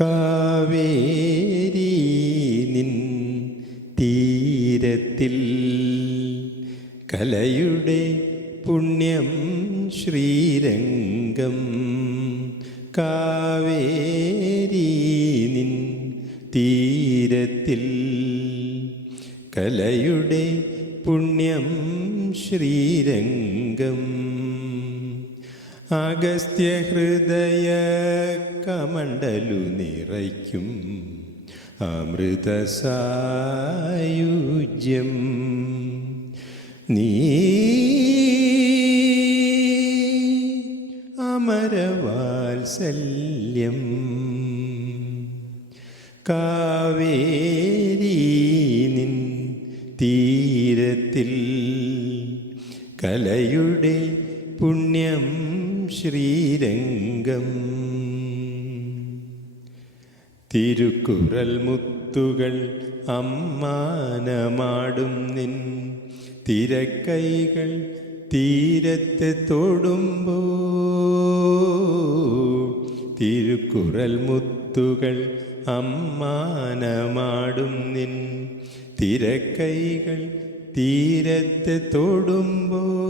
കാവേരി നിൻ തീരത്തിൽ. കലയുടെ പുണ്യം ശ്രീരംഗം. കാവേരി നിൻ തീരത്തിൽ. കലയുടെ പുണ്യം ശ്രീരംഗം. അഗസ്ത്യ ഹൃദയ കമണ്ടലു നിറയ്ക്കും. അമൃതസായുജ്യം. നീ അമരവാത്സല്യം. കാവേരി നിൻ തീരത്തിൽ കലയുടെ പുണ്യം ശ്രീരംഗം. തിരുക്കുറൽ മുത്തുകൾ അമ്മാനമാടും നിൻ തിരക്കൈകൾ തീരത്തെ തൊടുമ്പോ. തിരുക്കുറൽ മുത്തുകൾ അമ്മാനമാടും നിൻ തിരക്കൈകൾ തീരത്തെ തൊടുമ്പോ.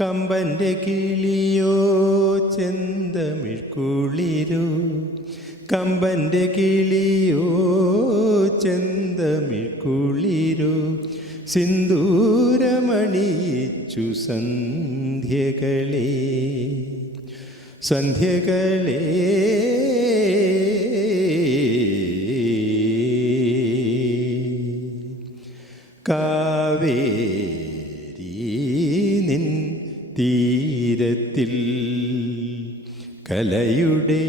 കമ്പന്റെ കിളിയോ ചെന്തമിഴ്ക്കുളിരു കമ്പന്റെ കിളിയോ ചെന്തമിഴ്ക്കുളിരു സിന്ദൂരമണിയിച്ചു സന്ധ്യകളെ സന്ധ്യകളെ. നിൻ തീരത്തിൽ കലയുടെ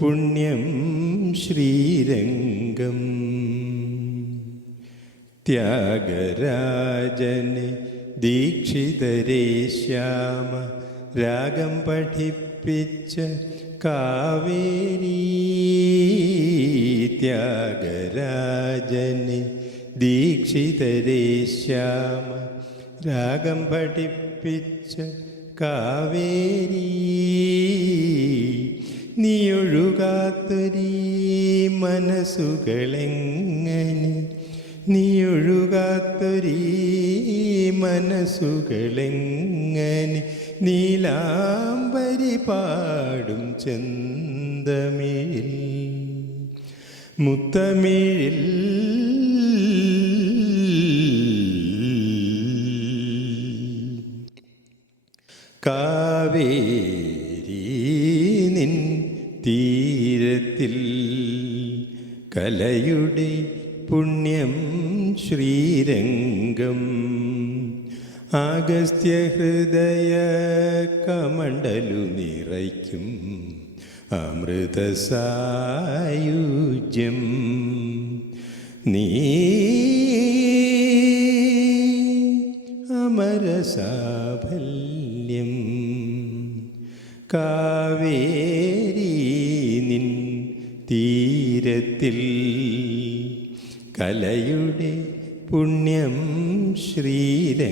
പുണ്യം ശ്രീരംഗം. ത്യാഗരാജനെ ദീക്ഷിതരേ ശ്യാമ രാഗം പഠിപ്പിച്ച കാവേരി. ത്യാഗരാജനെ ദീക്ഷിതരേ ശ്യാമ രാഗം പഠിപ്പിച്ച കാവേരി. നീയൊഴുകാത്തൊരീ മനസ്സുകളെങ്ങനെ? നീയൊഴുകാത്തൊരീ മനസ്സുകളെങ്ങനെ? നീലാംബരി പാടും ചെന്തമിഴിൽ മുത്തമിഴിൽ കാവേരി നിൻ തീരത്തിൽ കലയുടെ പുണ്യം ശ്രീരംഗം ആഗസ്ത്യ ഹൃദയ കമണ്ടലു നിറയ്ക്കും അമൃതസായുജ്യം. നീ അമരസാഫല്യം കാവേരി നിൻ തീരത്തിൽ. കലയുടെ പുണ്യം ശ്രീരംഗം.